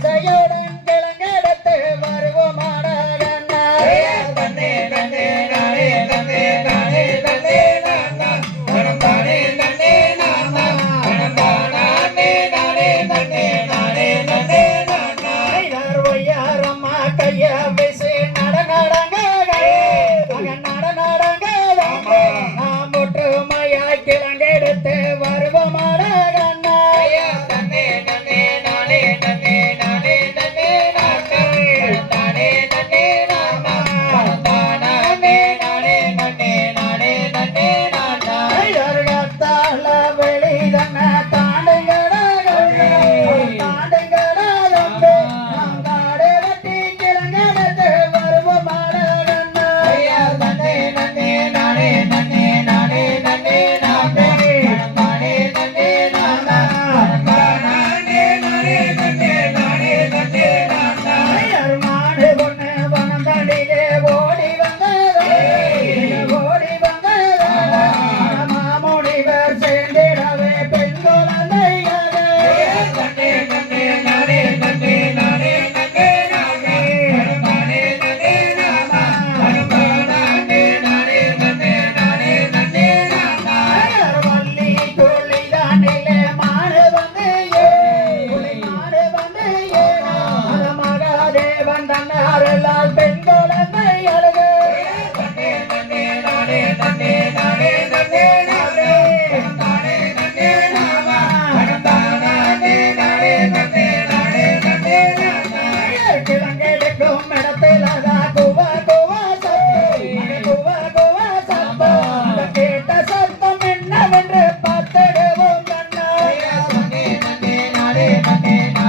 ஆசையுடன் கிழங்கெடுத்து வருவோமான தந்தே தந்தே நானே தந்தே நானே தந்தே நானா. மனம் தானே தந்தே நானா. மனம் தானே நானே தந்தே நானே தந்தே நானா. யார் ஒய்யாரம்மா Amém.